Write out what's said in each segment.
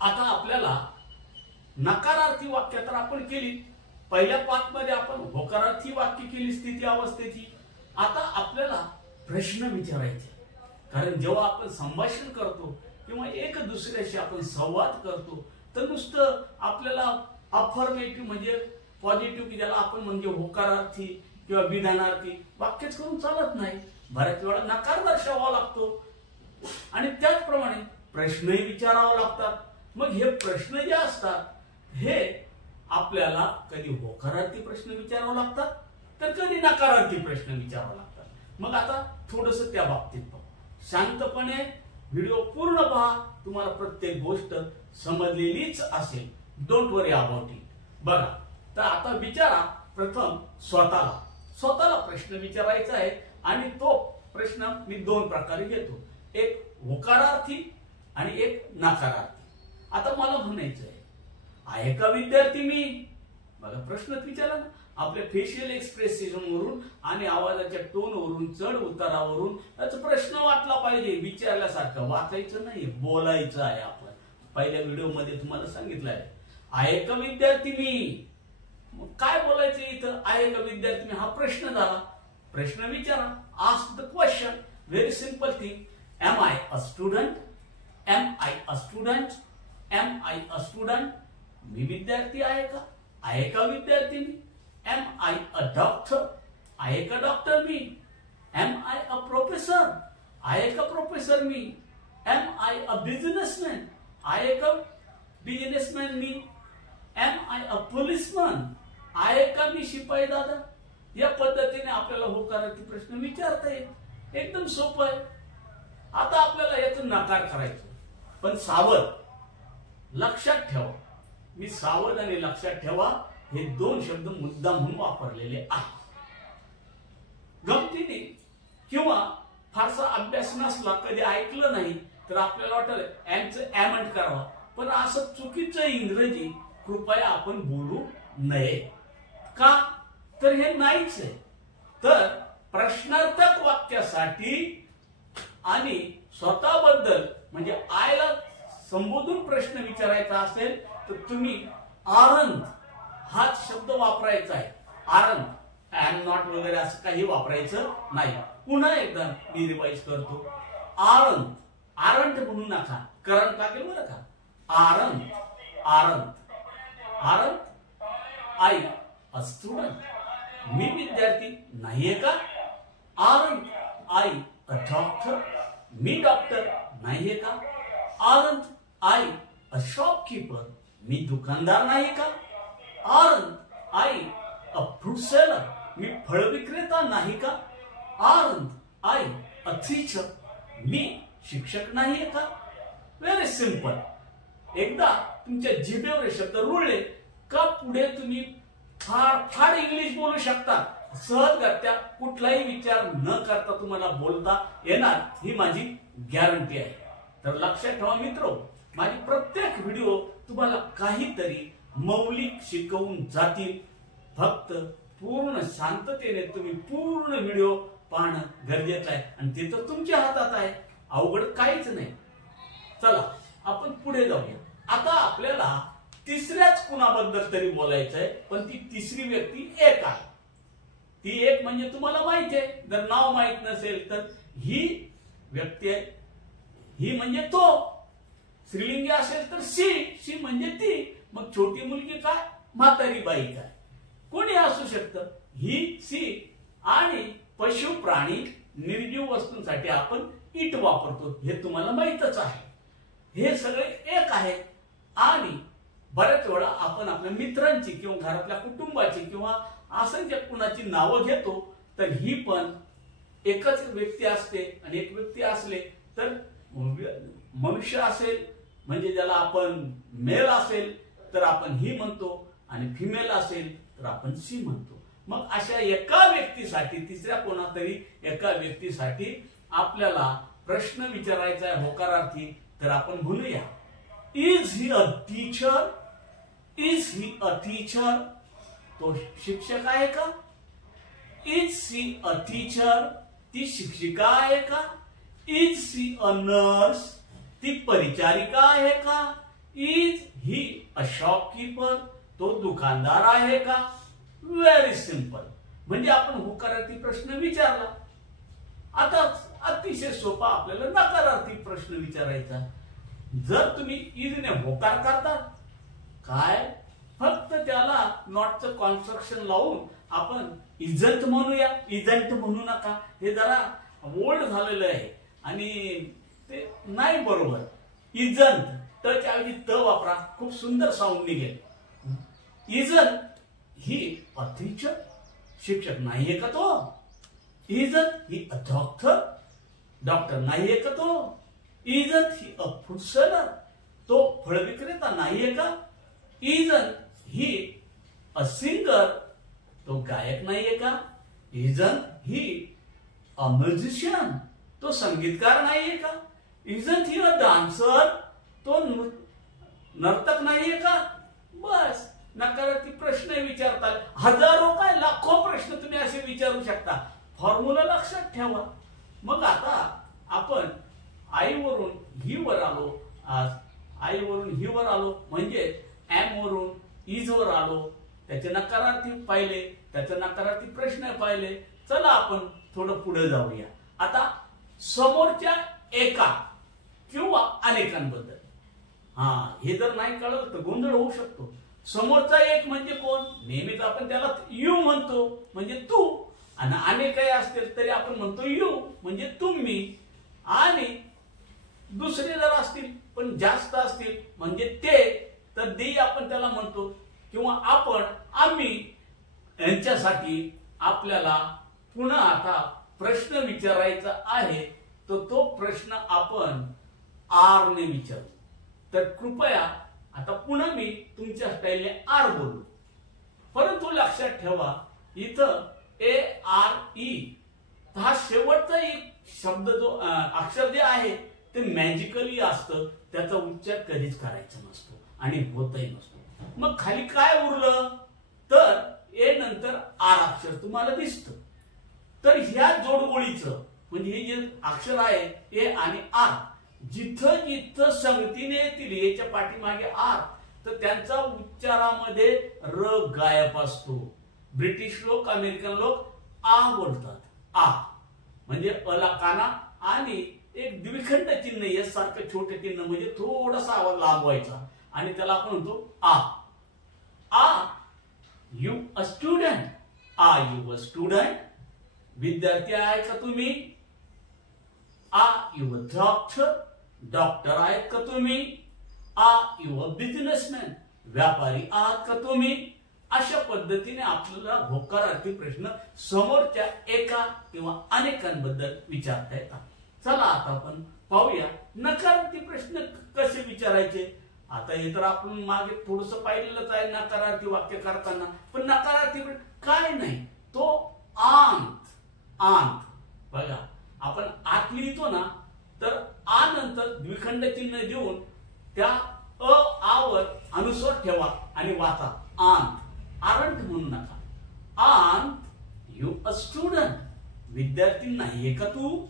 आता आपल्याला नकारार्थी वाक्य तर आपण केली, पहिल्या पाठमध्ये आपण होकारार्थी वाक्य केली स्थिती अवस्थेची। आता आपल्याला प्रश्न विचारायचे, कारण जेव्हा आपण संभाषण करतो किंवा एक दुसऱ्याशी आपण संवाद करतो तर नुसतं आपल्याला अफर्मेटिव्ह म्हणजे पॉझिटिव्ह की ज्याला आपण म्हणजे होकारार्थी किंवा विधानार्थी वाक्यच करून चालत नाही, बऱ्याच वेळा नकार दर्शवावा लागतो आणि त्याचप्रमाणे प्रश्नही विचारावा लागतात। मग हे प्रश्न जे असतात हे आपल्याला कधी होकारार्थी प्रश्न विचारावे लागतात तर कधी नकारार्थी प्रश्न विचारावे लागतात। मग आता थोडंसं त्या बाबतीत पाहू, शांतपणे व्हिडिओ पूर्ण पहा, तुम्हाला प्रत्येक गोष्ट समजलेलीच असेल, डोंट वरी अबाउट इट। बघा, तर आता विचारा प्रथम स्वतःला प्रश्न विचारायचा आहे आणि तो प्रश्न मी दोन प्रकारे घेतो, एक होकारार्थी आणि एक नकारार्थी। आता मला म्हणायचं आहे का विद्यार्थी मी? बघा प्रश्नच विचारला ना, आपल्या फेशियल एक्सप्रेशन वरून आणि आवाजाच्या टोन वरून चढ उतारावरून त्याचा प्रश्न वाटला पाहिजे, विचारल्यासारखं वाचायचं नाही, बोलायचं आहे। आपण पहिल्या व्हिडिओ मध्ये तुम्हाला सांगितलं आहे का विद्यार्थी मी? मग काय बोलायचं इथं? आहे का विद्यार्थी मी हा प्रश्न झाला, प्रश्न विचारा, ask the question, very simple thing. Am I a student? Am I a student? Am I a student? मी विद्यार्थी आहे का? आहे का विद्यार्थी मी? Am I a doctor? आहे का डॉक्टर मी? Am I a professor? आहे का प्रोफेसर मी? Am I a businessman? आहे का बिझनेसमॅन मी? Am I a policeman? आहे का मी शिपाई दादा? या पद्धतीने आपल्याला होकारार्थी प्रश्न विचारता येईल, एकदम सोपं आहे। आता आपल्याला याचा नकार करायचा, पण सावध, लक्षात ठेवा, मी सावध आणि लक्षात ठेवा हे दोन शब्द मुद्दाम म्हणून वापरलेले आहेत। गमतीने किंवा फारसा अभ्यास नसला, कधी ऐकलं नाही तर आपल्याला वाटलं एमचं एमंट करावा, पण असं चुकीचं इंग्रजी कृपया आपण बोलू नये। का तर हे नाहीच आहे। तर प्रश्नार्थक वाक्यासाठी आणि स्वतःबद्दल म्हणजे आयला संबोधून प्रश्न विचारायचा असेल तर तुम्ही आरंत हाच शब्द वापरायचा आहे। आरंत, आय एम नॉट वगैरे असं काही वापरायचं नाही। पुन्हा एकदा मी रिवाइज करतो, आरंत, आरंट म्हणू नका, करंट लागेल बरं का, आरंत, आरंत, आरंत। I a student? मी विद्यार्थी नाहीये का? Aren't I a doctor? मी डॉक्टर नाहीये का? Aren't I a shopkeeper? मी दुकानदार नाही का? Aren't I a fruit seller? मी फळ विक्रेता नाही का? Aren't I a teacher? मी शिक्षक नाहीये का? Very simple. एकदा तुमच्या जिभेवर शब्द रुळले का पुढे तुम्ही फार इंग्लिश बोलू शकता, सहजगत्या कुठलाही विचार न करता तुम्हाला बोलता येणार, ही माझी गॅरंटी आहे। तर लक्षात ठेवा मित्रो, माझी प्रत्येक व्हिडिओ तुम्हाला काहीतरी मौलिक शिकवून जातील, फक्त पूर्ण शांततेने तुम्ही पूर्ण व्हिडिओ पाहणं गरजेचं आहे आणि ते तर तुमच्या हातात आहे, अवघड काहीच नाही। चला आपण पुढे जाऊया। आता आपल्याला तिसऱ्याच कुणाबद्दल तरी बोलायचं आहे, पण ती तिसरी व्यक्ती एक आहे। ती एक म्हणजे तुम्हाला माहिती आहे, जर नाव माहित नसेल तर ही व्यक्ती आहे, ही म्हणजे तो, स्त्रीलिंगी असेल तर शी म्हणजे ती, मग छोटी मुलगी काय, म्हातारी बाई काय, कोणी असू शकतं, ही सी। आणि पशु प्राणी निर्जीव वस्तूंसाठी आपण इट वापरतो, हे तुम्हाला माहितच आहे। हे सगळे एक आहे आणि बऱ्याच वेळा आपण आपल्या मित्रांची किंवा घरातल्या कुटुंबाची किंवा असंख्य कुणाची नावं घेतो, तर ही पण एकच व्यक्ती असते आणि एक व्यक्ती असले तर मनुष्य असेल म्हणजे ज्याला आपण मेल असेल तर आपण ही म्हणतो आणि फिमेल असेल तर आपण सी म्हणतो। मग अशा एका व्यक्तीसाठी, तिसऱ्या कोणातरी एका व्यक्तीसाठी आपल्याला प्रश्न विचारायचा आहे होकारार्थी, तर आपण म्हणूया is he a teacher? Is he a teacher? तो शिक्षक आहे का? Is she a teacher? ती शिक्षिका आहे का? Is she a nurse? ती परिचारिका आहे का? Is he a shopkeeper? तो दुकानदार आहे का? Very simple. म्हणजे आपण होकारार्थी प्रश्न विचारला. आता अतिशय सोपा आपल्याला नकारार्थी प्रश्न विचारायचा. जर तुम्ही इजने होकार करता, काय फक्त त्याला नॉटचं कॉन्स्ट्रक्शन लावून आपण इजंट म्हणूया. इजंट म्हणू नका, हे जरा ओल्ड झालेलं आहे आणि ते नाही बरोबर. इजंट टच ऐवजी त वापरा, खूप सुंदर साऊंड निघेल. इजंट ही अ टीचर, शिक्षक नाहीये का तो? Isn't he a doctor, doctor नाहीये का तो? Isn't he a food seller, तो फळ विक्रेता नाहीये का? इजंट ही अ सिंगर, तो गायक नाहीये का? इजंट ही अ म्युझिशियन, तो संगीतकार नाहीये का? इजंट ही अ डान्सर, तो नर्तक नाहीये का? बस नकारार्थी प्रश्न विचारतात. हजारो काय लाखो प्रश्न तुम्ही असे विचारू शकता. फॉर्म्युला लक्षात ठेवा. मग आता आपण आईवरून ही वर आलो. आईवरून ही वर आलो म्हणजे एम वरून इज वर आलो. त्याचे नकारार्थी पाहिले, त्याचे नकारार्थी प्रश्न पाहिले. चला आपण थोडं पुढे जाऊया. आता समोरच्या एका किंवा अनेकांबद्दल. हे जर नाही कळलं तर गोंधळ होऊ शकतो. समोरचा एक म्हणजे कोण? नेहमीच आपण त्याला यू म्हणतो, म्हणजे तू. आणि अनेक काही असतील तरी आपण म्हणतो यू म्हणजे तुम्ही. आणि दुसरे जर असतील पण जास्त असतील म्हणजे ते, तर दे आपण त्याला म्हणतो. किंवा आपण, आम्ही. यांच्यासाठी आपल्याला पुन्हा आता प्रश्न विचारायचा आहे. तो प्रश्न आपण आर ने विचारू. तर कृपया आता पुन्हा मी तुमच्या स्टाईलने आर बोलू, परंतु लक्षात ठेवा इथं ए आर ई हा शेवटचा एक शब्द जो अक्षर जे आहे ते मॅजिकली असतं. त्याचा उच्चार कधीच करायचा नसतो आणि होतही नसतो. मग खाली काय उरलं? तर ए नंतर आर अक्षर तुम्हाला दिसतं. तर ह्या जोडगोळीचं म्हणजे हे जे अक्षर आहे ए आणि आर, जिथं जिथं संगतीने येतील याच्या पाठीमागे आर, तर त्यांचा उच्चारामध्ये र गायब असतो. ब्रिटिश लोक, अमेरिकन लोक आ बोलतात. आ म्हणजे अला काना आणि एक द्विखंड चिन्ह यासारखं छोटे चिन्ह म्हणजे थोडासा आवाज लांब व्हायचा आणि त्याला आपण म्हणतो आ. Are you a student. Are you a student. विद्यार्थी आहे का तुम्ही? Are you a doctor. Doctor आहेत का तुम्ही? Are you a businessman. व्यापारी आहात का तुम्ही? अशा पद्धतीने आपल्याला होकारार्थी प्रश्न समोरच्या एका किंवा अनेकांबद्दल विचारता येतात. चला आता आपण पाहूया नकारार्थी प्रश्न कसे विचारायचे. आता हे तर आपण मागे थोडस पाहिलेलंच आहे नकारार्थी वाक्य करताना. पण नकारार्थी काय नाही, तो आंत. आंत बघा, आपण आत लिहितो ना, तर आ नंतर द्विखंड चिन्ह देऊन त्या अ आवर अनुस्वार ठेवा आणि वाचा आंत. आरंट म्हणू नका. आंत यू अ स्टुडंट. विद्यार्थी नाहीये का तू?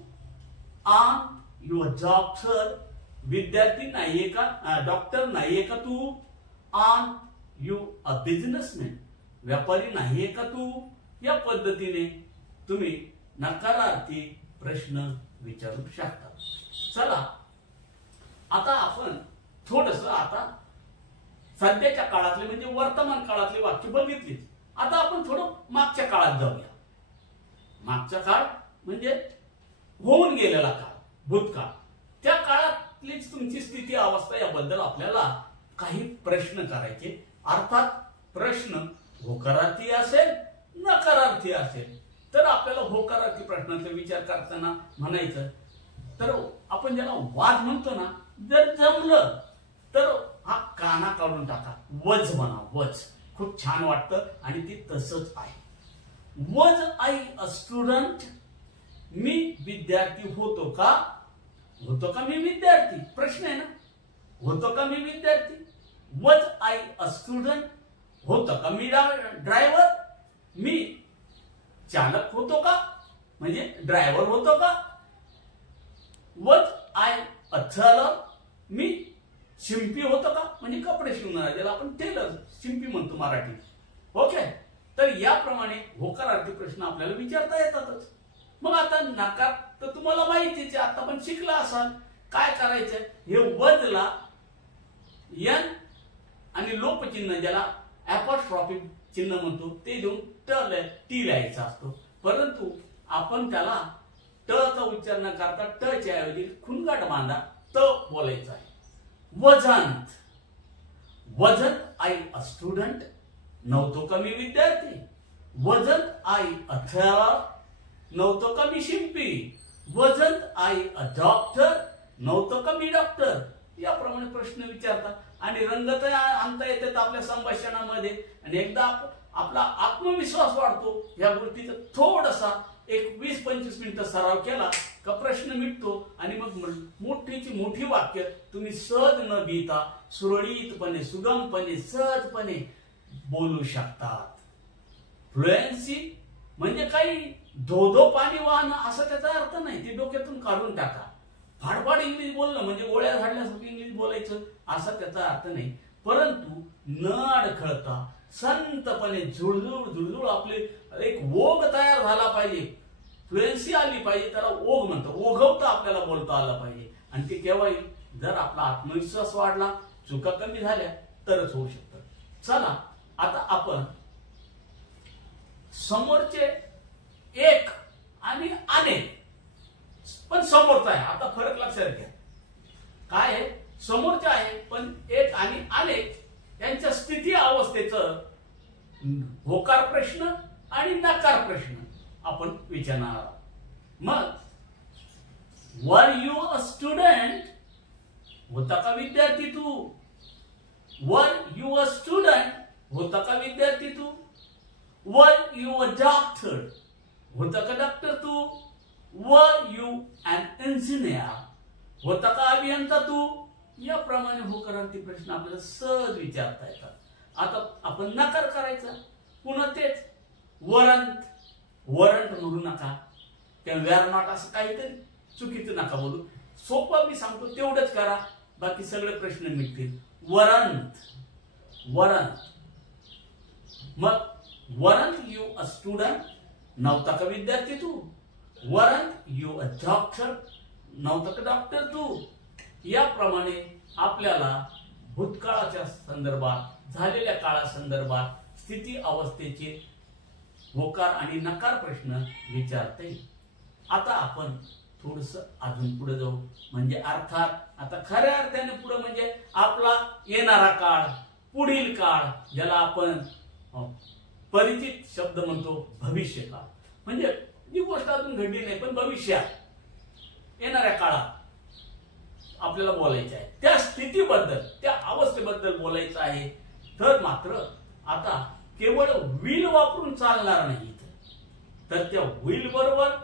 आंत यू अ डॉक्टर. विद्यार्थी नाहीये का? डॉक्टर नाहीये का तू? आंत यू अ बिझनेसमॅन. व्यापारी नाहीये का तू? या पद्धतीने तुम्ही नकारार्थी प्रश्न विचारू शकता. चला आता आपण थोडस आता सध्याच्या काळातले म्हणजे वर्तमान काळातले वाक्य बघितली. आता आपण थोडं मागच्या काळात जाऊया. मागचा काळ म्हणजे होऊन गेलेला काळ, भूतकाळ. त्या काळातलीच तुमची स्थिती अवस्था याबद्दल आपल्याला काही प्रश्न करायचे. अर्थात प्रश्न होकारार्थी असेल नकारार्थी असेल तर आपल्याला होकारार्थी प्रश्नाचा विचार करताना म्हणायचं तर आपण ज्याला वाद म्हणतो ना, जर जमलं तर हा काना काढून टाका, वज म्हणा. वज खूप छान वाटतं आणि ते तसंच आहे. वज आय अ स्टुडंट. मी विद्यार्थी होतो का? होतो का मी विद्यार्थी? प्रश्न आहे ना. होतो का मी विद्यार्थी? वज आय अ स्टुडंट. होतो का मी ड्रायव्हर? मी चालक होतो का? म्हणजे ड्रायव्हर होतो का? वज आय अ सेलर. मी शिंपी होतं का म्हणजे कपडे शिवणारा, ज्याला आपण टेलर शिंपी म्हणतो मराठी. ओके, तर याप्रमाणे होकारार्थी प्रश्न आपल्याला विचारता येतातच. मग आता नकार तर तुम्हाला माहितीच आहे, आता पण शिकला असाल काय करायचं. हे वजला यन आणि लोपचिन्ह ज्याला अपॉस्ट्रॉफी चिन्ह म्हणतो ते देऊन टी लिहायचा असतो. परंतु आपण त्याला ट चा उच्चार न करता ट च्या ऐवजी खुणगाट बांधा त बोलायचं आहे. वजंत, वजंत आई अ स्टुडंट, नव्हतो का मी विद्यार्थी. वजंत आई अ टेलर, नव्हतो का मी शिंपी. वजंत आई अ डॉक्टर, नव्हतो का मी डॉक्टर. याप्रमाणे प्रश्न विचारतात आणि रंगत आणता येतात आपल्या संभाषणामध्ये. आणि एकदा आपला आत्मविश्वास वाढतो या गोष्टीचा थोडासा एक 20-25 मिनिटं सराव केला का प्रश्न मिटतो आणि मग मोठीची मोठी वाक्य तुम्ही सहज न भीता सुरळीतपणे सुगमपणे सहजपणे बोलू शकतात. फ्लुएन्सी म्हणजे काही धो पाणी वाहणं असं त्याचा अर्थ नाही, ते डोक्यातून काढून टाका. फाडफाड इंग्लिश बोलणं म्हणजे गोळ्या झाडल्यासारखं इंग्लिश बोलायचं असा त्याचा अर्थ नाही. परंतु न अडखळता संतपणे झुळझुळ आपले एक ओघ तयार झाला पाहिजे, फ्लुएन्सी आली पाहिजे. त्याला ओघ म्हणतो, ओघवता आपल्याला बोलता आलं पाहिजे. आणि ते केव्हा येईल, जर आपला आत्मविश्वास वाढला, चुका कमी झाल्या तरच होऊ शकतं. चला आता आपण समोरचे एक आणि अनेक पण समोरचा आहे, आता फरक लक्षात घ्या. काय आहे, समोरचे आहे पण एक आणि अनेक यांच्या स्थिती अवस्थेचं होकार प्रश्न आणि नकार प्रश्न आपण विचारणार आहोत. मग वर यू अ स्टुडंट, होता का विद्यार्थी तू. वर यू अ स्टुडंट, होता का विद्यार्थी तू. वर यू अ डॉक्टर, होता का doctor Tu. Were you an engineer, होता का अभियंता तू. याप्रमाणे होकारार्थी प्रश्न आपल्याला सहज विचारता येतात. आता आपण नकार करायचा, पुन्हा तेच वरंट. वरंट म्हणू नका किंवा वेआर नॉट असं काहीतरी चुकीचं नका बोलू. सोपं मी सांगतो तेवढंच करा, बाकी सगळे प्रश्न मिळतील. Weren't, weren't. मग वरंट यू अ स्टुडंट, नव्हता का विद्यार्थी तू. वरंट यू अ डॉक्टर, नव्हता का डॉक्टर तू. याप्रमाणे आपल्याला भूतकाळाच्या संदर्भात, झालेल्या काळासंदर्भात स्थिती अवस्थेचे होकार आणि नकार प्रश्न विचारता येईल. आता आपण थोडस अजून पुढे जाऊ, म्हणजे अर्थात आता खऱ्या अर्थाने पुढे म्हणजे आपला येणारा काळ, पुढील काळ, ज्याला आपण परिचित शब्द म्हणतो भविष्यकाळ. म्हणजे जी गोष्ट अजून घडली नाही पण भविष्यात येणाऱ्या काळात आपल्याला बोलायचं आहे, त्या स्थितीबद्दल, त्या अवस्थेबद्दल बोलायचं आहे. तर मात्र आता केवळ विल वापरून चालणार नाही, तर त्या विल बरोबर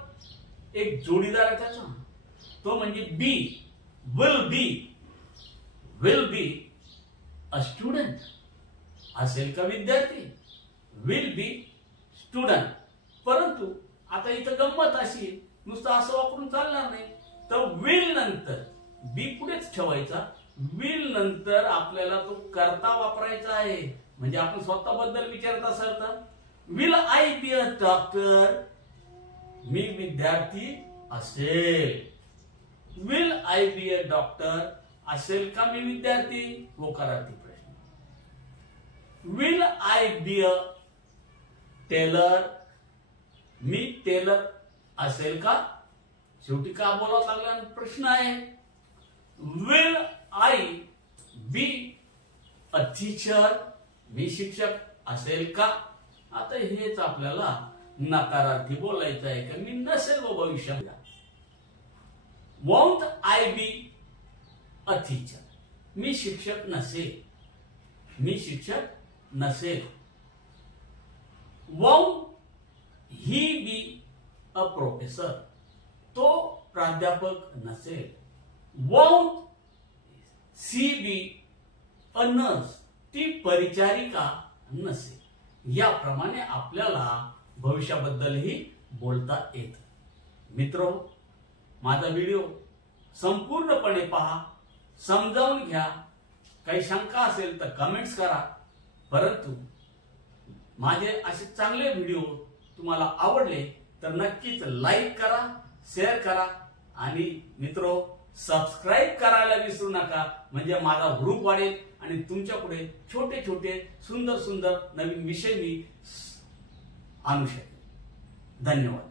एक जोडीदार आहे त्याचा, तो म्हणजे be. Will be, will be a student, असेल का विद्यार्थी. Will be student. परंतु आता इथं गंमत अशी, नुसतं असं वापरून चालणार नाही, तर विल नंतर बी पुढेच ठेवायचा. विल नंतर आपल्याला तो कर्ता वापरायचा आहे. म्हणजे आपण स्वतःबद्दल विचारत असाल तर will I be a doctor, मी विद्यार्थी असेल. Will I be a doctor, असेल का मी विद्यार्थी. होकारार्थी प्रश्न. Will I be a tailor, मी टेलर असेल का. शेवटी का बोलावं लागला प्रश्न आहे. Will I be a teacher, मी शिक्षक असेल का. आता हेच आपल्याला नकारार्थी बोलायचं आहे का मी नसेल व भविष्यात. Won't I be a teacher, मी शिक्षक नसेल, मी शिक्षक नसेल. Want he be a professor, तो प्राध्यापक नसेल. Won't she be a nurse, ती परिचारिका नसेल. याप्रमाणे आपल्याला भविष्याबद्दलही बोलता येतं. मित्रो, माझा व्हिडिओ संपूर्णपणे पहा, समजावून घ्या काही शंका असेल तर कमेंट्स करा। परंतु माझे असे चांगले व्हिडिओ तुम्हाला आवडले तर नक्कीच लाईक करा, शेअर करा आणि मित्रो सबस्क्राईब करायला विसरू नका, म्हणजे माझा ग्रुप वाढेल आणि तुमच्या पुढे छोटे छोटे सुंदर सुंदर नवीन विषय मी आणू शकेन। धन्यवाद।